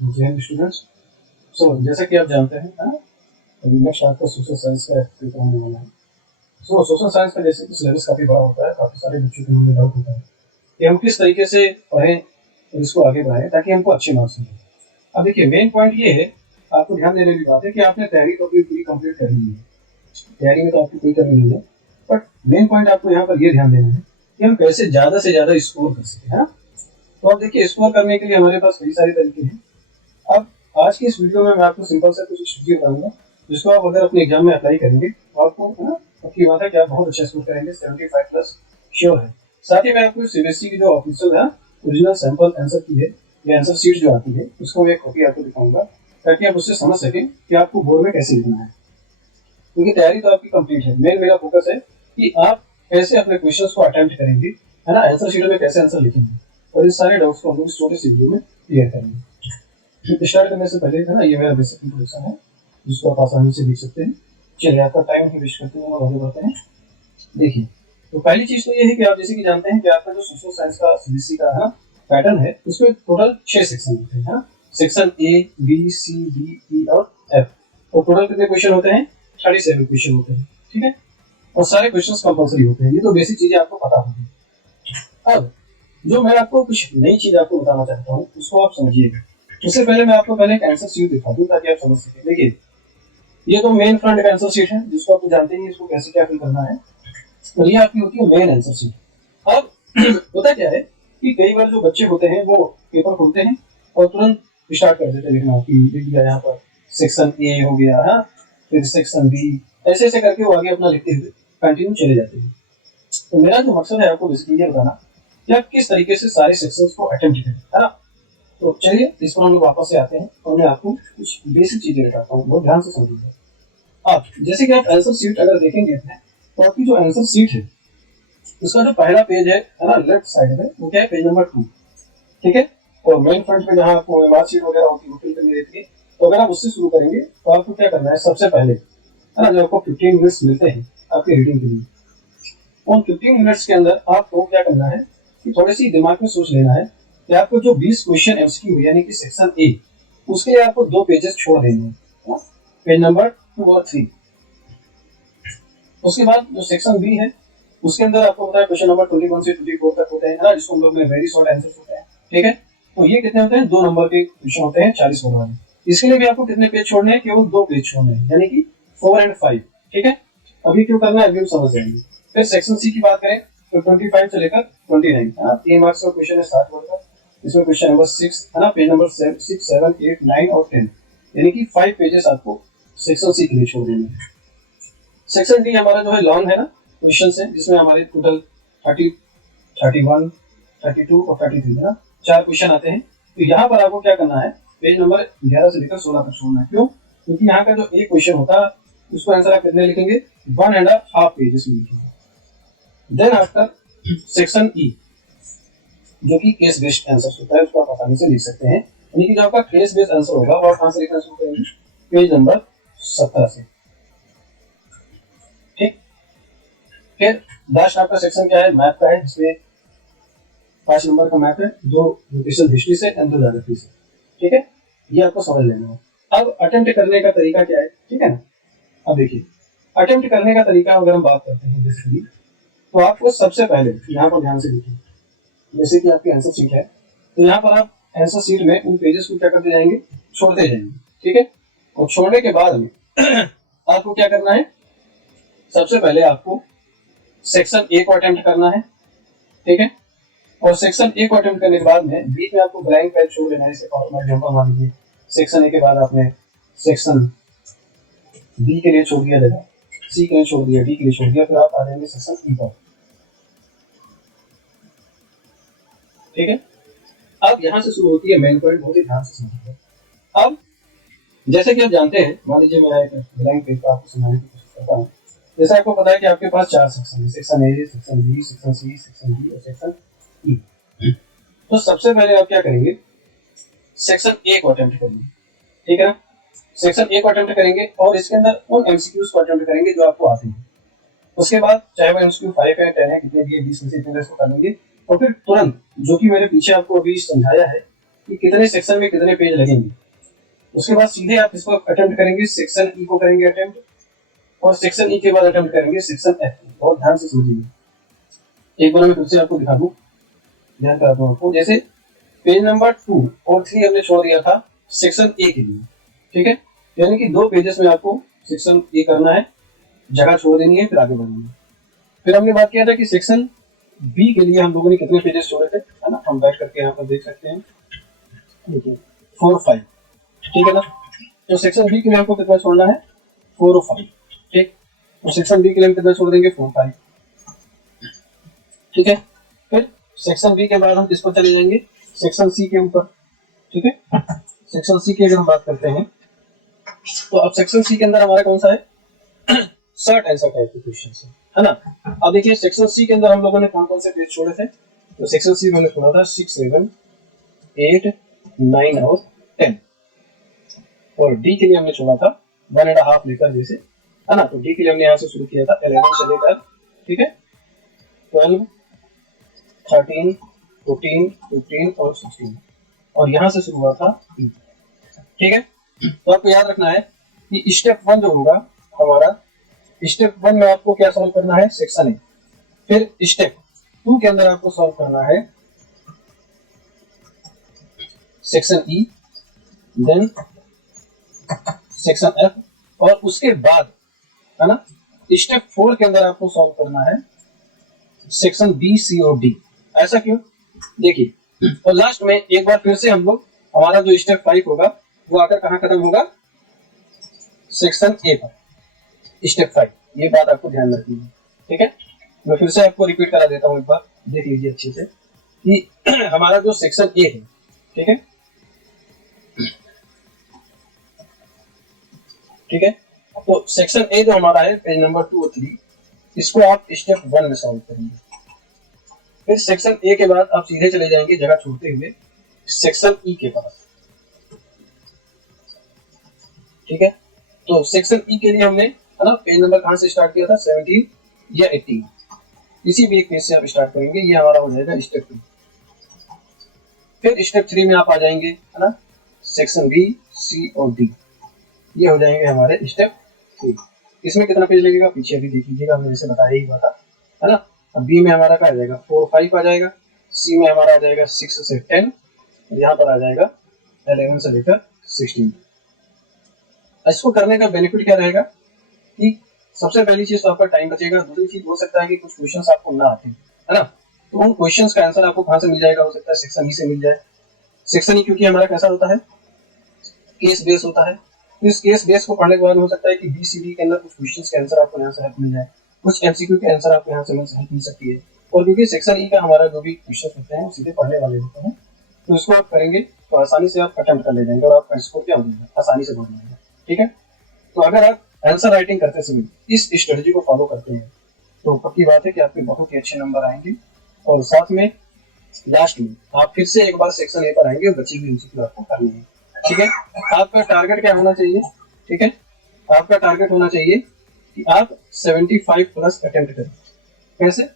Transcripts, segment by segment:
जी students, सो जैसे कि आप जानते हैं ना, अभी नेक्स्ट आपका सोशल साइंस का पेपर होने वाला है। सो सोशल साइंस का जैसे कि सिलेबस काफ़ी बड़ा होता है, काफ़ी सारे बच्चों के मन में डाउट होता है कि हम किस तरीके से पढ़ें और इसको आगे बढ़ाएं ताकि हमको अच्छे मार्क्स मिलें। अब देखिए, मेन पॉइंट ये है, आपको ध्यान देने की बात है कि आपने तैयारी तो अपनी पूरी कंप्लीट कर ली है, तैयारी में तो आपकी कोई कमी नहीं है, बट मेन पॉइंट आपको यहाँ पर ये ध्यान देना है कि हम कैसे ज़्यादा से ज़्यादा स्कोर कर सकें, है ना। तो अब देखिए, स्कोर करने के लिए हमारे पास कई सारे तरीके हैं। अब आज की इस वीडियो में मैं आपको सिंपल सा कुछ स्ट्रेटजी बताऊंगा, जिसको आप अगर अपने एग्जाम में अप्लाई करेंगे तो आपको, है ना, पक्की बात है कि आप बहुत अच्छा स्कोर करेंगे, 75 प्लस श्योर है। साथ ही मैं आपको सीबीएसई की जो ऑफिशियल है ओरिजिनल सैंपल आंसर की है या आंसर शीट जो आती है उसको मैं एक कॉपी आपको दिखाऊंगा, ताकि आप उससे समझ सकें कि आपको बोर्ड में कैसे लिखना है। क्योंकि तैयारी तो आपकी कंप्लीट है, मेन मेरा फोकस है कि आप कैसे अपने क्वेश्चंस को अटेम्प्ट करेंगे, है ना, आंसर शीट में कैसे आंसर लिखेंगे, और इस सारे डाउट्स को हम लोग इस छोटे से वीडियो में क्लियर करेंगे। स्टार्ट करने से पहले, है ना, ये मेरा बेसिक इंट्रोडक्शन है जिसको आप आसानी से देख सकते हैं। चलिए, आपका टाइम ही वेस्ट करते हुए आगे बढ़ते हैं। देखिए, तो पहली चीज तो ये है कि आप जैसे कि जानते हैं कि आपका जो सोशल साइंस का सीबीएसई का, है ना, पैटर्न है, उसमें टोटल 6 सेक्शन होते हैं। Section A, B, C, D, E और एफ। और टोटल कितने क्वेश्चन होते हैं? 37 क्वेश्चन होते हैं, ठीक है। और सारे क्वेश्चंस कंपलसरी होते हैं, ये तो बेसिक चीजें आपको पता होगी। अब जो मैं आपको कुछ नई चीज आपको बताना चाहता हूँ उसको आप समझिएगा। उससे पहले मैं आपको पहले एक आंसर शीट दिखा दूं ताकि आप समझ सकें। देखिए, ये तो मेन फ्रंट का आंसर शीट है जिसको आप जानते हैं इसको कैसे क्या फिल करना है, और ये आपकी होती है मेन आंसर शीट। अब होता क्या है कि कई बार जो बच्चे होते हैं वो पेपर खोलते हैं और तुरंत स्टार्ट कर देते हैं लिखना कि लिख दिया यहाँ पर सेक्शन ए हो गया, हाँ, फिर सेक्शन बी, ऐसे ऐसे करके वो आगे अपना लिखते हुए कंटिन्यू चले जाते हैं। तो मेरा जो मकसद है आपको बेसिकली ये बताना कि आप किस तरीके से सारे सेक्शंस को अटेम्प्ट करें, है ना। तो चलिए, इस पर हम लोग वापस से आते हैं और मैं आपको कुछ बेसिक चीजें बताता हूँ, बहुत ध्यान से समझिएगा। आप जैसे कि आप आंसर शीट अगर देखेंगे अपने, तो आपकी जो आंसर शीट है उसका जो पहला पेज है ना, लेफ्ट साइड में, वो क्या है, पेज नंबर 2, ठीक है। और मेन फ्रंट पे जहाँ आपको मार्कशीट वगैरह होती है वो फिल करनी रहती है। तो अगर आप उससे शुरू करेंगे तो आपको क्या करना है, सबसे पहले, है ना, जो आपको 15 मिनट्स मिलते हैं आपके रीडिंग के लिए, उन 15 मिनट्स के अंदर आपको क्या करना है कि थोड़ी सी दिमाग में सोच लेना है कि आपको जो 20 क्वेश्चन एमसीक्यू यानी कि सेक्शन ए, उसके लिए आपको 2 पेजेस छोड़ देने हैं, पेज नंबर 2 और 3। उसके बाद जो सेक्शन बी है उसके अंदर आपको पता है क्वेश्चन नंबर 21 से 24 तक होते हैं ना, जिसको हम लोग में वेरी शॉर्ट आंसर्स होते हैं, ठीक है। तो ये कितने होते हैं, 2 नंबर के क्वेश्चन होते हैं, 40 नंबर वाले। इसके लिए भी आपको कितने पेज छोड़ने हैं, केवल 2 पेज छोड़ने हैं, यानी कि 4 एंड 5, ठीक है। अभी क्यों करना है अभी हम समझ जाएंगे। फिर सेक्शन सी की बात करें तो 25 से लेकर 29, है ना, 3 मार्क्स का क्वेश्चन है, 60 वर्ड का। इसमें क्वेश्चन नंबर 6, है ना, पेज नंबर 6, 7, 8, 9 और 10, यानी कि 5 पेजेस आपको सेक्शन सी के लिए छोड़ देने हैं। सेक्शन डी हमारा जो है लॉन्ग है ना, क्वेश्चन है, जिसमें हमारे टोटल 30, 31, 32 और 33, है ना, 4 क्वेश्चन आते हैं। तो यहाँ पर आपको क्या करना है, पेज नंबर 11 से लेकर 16 तक छोड़ना है। क्यों? क्योंकि यहाँ का जो एक क्वेश्चन होता है उसको आंसर आप कितने लिखेंगे, 1.5 पेजेस में लिखेंगे। देन आफ्टर सेक्शन ई, जो कि केस बेस्ड आंसर होता है, उसको आप आसानी से लिख सकते हैं, यानी कि जो आपका केस बेस्ड आंसर होगा वो आप कहाँ से लिखना शुरू करेंगे, पेज नंबर 17 से, ठीक। फिर लास्ट आपका सेक्शन क्या है, मैथ का है, जिसमें 5 नंबर का मैथ है, 2 लोकेशन हिस्ट्री से एंड 2 ज्योग्राफी से, ठीक है। ये आपको समझ लेना है। अब अटेम्प्ट करने का तरीका क्या है, ठीक है ना। अब देखिए, अटेम्प्ट करने का तरीका अगर हम बात करते हैं बेसिकली, तो आपको सबसे पहले यहाँ पर ध्यान से देखिए, जैसे कि आपकी आंसर शीट है, तो यहाँ पर आप आंसर शीट में उन पेजेस को क्या करते जाएंगे, छोड़ते जाएंगे, ठीक है। और छोड़ने के बाद में आपको क्या करना है, सबसे पहले आपको सेक्शन ए को अटेम्प्ट करना है, ठीक है। और सेक्शन ए को अटेम्प्ट करने के बाद में बीच में आपको ब्लैंक पेज छोड़ देना है। जैसे फॉर एग्जांपल मान लीजिए सेक्शन ए के बाद आपने सेक्शन बी के लिए छोड़ दिया जगह, सी के लिए छोड़ दिया, डी के लिए छोड़ दिया, फिर आप आ जाएंगे सेक्शन ई पर, ठीक है। अब यहाँ से शुरू होती है मेन पॉइंट, बहुत ही ध्यान से समझिएगा। अब जैसे कि आप जानते हैं, मान लीजिए मैं एक ब्लैंक पेज पर आपको समझाने की कोशिश करता हूँ। जैसे आपको पता है कि आपके पास 4 सेक्शन है, section A, section B, section C, section D और सेक्शन ई। तो सबसे पहले आप क्या करेंगे, सेक्शन ए को अटेम्प्ट करेंगे, ठीक है ना। सेक्शन ए को अटेम्प्ट करेंगे और इसके अंदर उन एमसीक्यूज को अटेम्प्ट करेंगे जो आपको आते हैं। उसके बाद चाहे वो एमसीक्यू 5 है, 10 है, कितने भी 20 में से इतने को कर लेंगे। और फिर तुरंत जो कि मैंने पीछे आपको अभी समझाया है कि कितने सेक्शन में कितने पेज लगेंगे। उसके बाद सीधे आप इसको अटेम्प्ट करेंगे, सेक्शन ई को करेंगे अटेम्प्ट, और सेक्शन ई के बाद अटेम्प्ट करेंगे सेक्शन एफ। बहुत ध्यान से समझिए। एक बार मैं फिर से आपको दिखा दूं, ध्यान करा दूं आपको। जैसे पेज नंबर 2 और 3 हमने छोड़ दिया था सेक्शन ए के लिए, ठीक है, यानी कि 2 पेजेस में आपको सेक्शन ए करना है, जगह छोड़ देनी है, फिर आगे बढ़ना है। फिर हमने बात किया था कि सेक्शन बी के लिए हम लोगों ने कितने पेजेस छोड़े थे, है ना, हम बैठ करके यहाँ पर देख सकते हैं, देखिए 4 और 5, ठीक है ना। तो सेक्शन बी के लिए हमको कितना छोड़ना है, 4 और 5, ठीक। तो सेक्शन बी के लिए हम कितना छोड़ देंगे, 4 5, ठीक है। फिर सेक्शन बी के बाद हम किस पर चले जाएंगे, सेक्शन सी के ऊपर, ठीक है। सेक्शन सी की अगर हम बात करते हैं तो अब सेक्शन सी के अंदर हमारा कौन सा है, शॉर्ट आंसर टाइप के क्वेश्चन है ना। अब देखिए सेक्शन सी के अंदर हम लोगों ने कौन कौन से पेज छोड़े थे, तो सेक्शन सी में हमने छोड़ा था 6 7 8 9 और 10, और डी के लिए हमने छोड़ा था 1.5 लेकर, जैसे, है ना। तो डी के लिए हमने यहाँ से शुरू किया था 11 से लेकर, ठीक है, 12 13 14 15 और 16, और यहाँ से शुरू हुआ था, ठीक है। तो आपको याद रखना है कि स्टेप 1 जो होगा हमारा, स्टेप 1 में आपको क्या सॉल्व करना है, सेक्शन ए। फिर स्टेप 2 के अंदर आपको सॉल्व करना है section E, then section F, और उसके बाद, है ना, स्टेप 4 के अंदर आपको सॉल्व करना है सेक्शन बी सी और डी। ऐसा क्यों, देखिए, और लास्ट में एक बार फिर से हम लोग, हमारा जो स्टेप 5 होगा वो आकर कहाँ खत्म होगा, सेक्शन ए पर, स्टेप 5। ये बात आपको ध्यान रखनी है, ठीक है। मैं फिर से आपको रिपीट करा देता हूँ, एक बार देख लीजिए अच्छे से कि हमारा जो सेक्शन ए है, ठीक है, ठीक है। तो सेक्शन ए जो हमारा है पेज नंबर 2 और 3, इसको आप स्टेप 1 में सॉल्व करेंगे। फिर सेक्शन ए के बाद आप सीधे चले जाएंगे जगह छोड़ते हुए सेक्शन ई के पास, ठीक है। तो सेक्शन ई के लिए हमने, है ना, पेज नंबर कहां से स्टार्ट किया था, 17 या 18, किसी भी एक पेज से आप स्टार्ट करेंगे, ये हमारा हो जाएगा स्टेप 2। फिर स्टेप 3 में आप आ जाएंगे, है ना, सेक्शन बी सी और डी, ये हो जाएंगे हमारे स्टेप 3। इसमें कितना पेज लगेगा, पीछे अभी देख लीजिएगा, हमने जैसे बताया ही हुआ था, है ना। अब बी में हमारा क्या आ जाएगा, 4 5 आ जाएगा, सी में हमारा आ जाएगा 6 से 10, और यहाँ पर आ जाएगा 11 से लेकर 16। इसको करने का बेनिफिट क्या रहेगा कि सबसे पहली चीज तो आपका टाइम बचेगा, दूसरी चीज हो सकता है कि कुछ क्वेश्चंस आपको ना आते, है ना, तो उन क्वेश्चंस का आंसर आपको कहां से मिल जाएगा, हो सकता है सेक्शन ई से मिल जाए। सेक्शन ई क्योंकि हमारा कैसा होता है, केस बेस होता है, तो इस केस बेस को पढ़ने के बाद हो सकता है कि बीसीडी के अंदर कुछ क्वेश्चंस के आंसर आपको यहाँ से हेल्प मिल जाए, कुछ एमसीक्यू के आंसर आपको यहाँ से हेल्प मिल सकती है। और क्योंकि सेक्शन ई का हमारा जो भी क्वेश्चन होते हैं वो सीधे पढ़ने वाले होते हैं, तो इसको आप करेंगे तो आसानी से आप अटेम्प्ट कर ले जाएंगे, और आपका स्कोर क्या हो जाएगा, आसानी से बढ़ जाएगा, ठीक है। तो अगर आप आंसर राइटिंग करते समय इस स्ट्रेटजी को फॉलो करते हैं तो पक्की बात है कि आपके बहुत ही अच्छे नंबर आएंगे, और साथ में लास्ट में आप फिर से एक बार सेक्शन ए पर आएंगे और बची हुई एमसीक्यू आपको करनी है, ठीक है। आपका टारगेट क्या होना चाहिए, ठीक है, आपका टारगेट होना चाहिए कि आप 75 प्लस अटेम्प्ट करें। कैसे,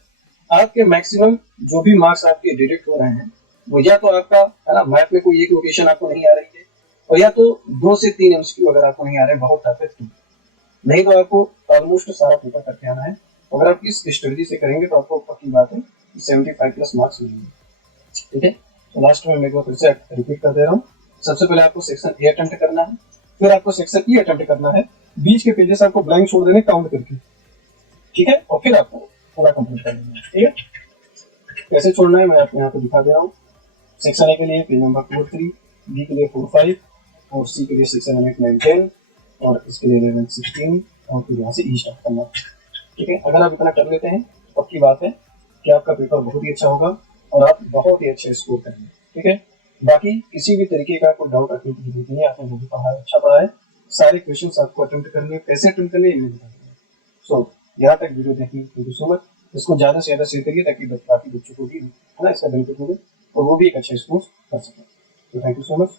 आपके मैक्सिमम जो भी मार्क्स आपके डिडक्ट हो रहे हैं वो या तो आपका, है ना, मैथ में कोई एक लोकेशन आपको नहीं आ रही है, और या तो 2 से 3 एमसीक्यू अगर आपको नहीं आ रहे हैं बहुत परफेक्ट, नहीं तो आपको ऑलमोस्ट सारा पेपर करके आना है। अगर आप इस स्ट्रेटजी से करेंगे तो आपको पक्की बात है 75 प्लस मार्क्स मिलेंगे, ठीक है। तो लास्ट में मैं एक बार फिर से रिपीट कर दे रहा हूँ, सबसे पहले आपको सेक्शन ए अटेम्प्ट करना है, फिर आपको सेक्शन ई अटेम्प्ट करना है, बीच के पेजेस आपको ब्लैंक छोड़ देने काउंट करके, ठीक है, और फिर आपको पूरा कंप्लीट कर लेना है, ठीक है। कैसे छोड़ना है मैं आपको यहाँ पे दिखा दे रहा हूँ। सेक्शन ए के लिए पेज नंबर 2 और 3, बी के लिए 4 5, और सी के लिए 6 7 8 9 10, और इसके लिए 11 16, और फिर यहाँ से ई स्टार्ट करना, ठीक है। अगर आप इतना कर लेते हैं तो पक्की बात है कि आपका पेपर बहुत ही अच्छा होगा और आप बहुत ही अच्छा स्कोर करेंगे, ठीक है। बाकी किसी भी तरीके का कोई डाउट रखने की जरूरत नहीं है, आपने जो भी पढ़ा है अच्छा पढ़ा है, सारे क्वेश्चंस आपको अटेम्प्ट करने हैं, कैसे अटेम्प्ट करने हैं बता देंगे। सो यहाँ तक वीडियो देखने थैंक यू सो मच, इसको ज्यादा से ज्यादा शेयर करिए ताकि बाकी बच्चों को भी, है ना, इसका बेनिफिट मिले और वो भी एक अच्छा स्कोर कर सके। तो थैंक यू सो मच।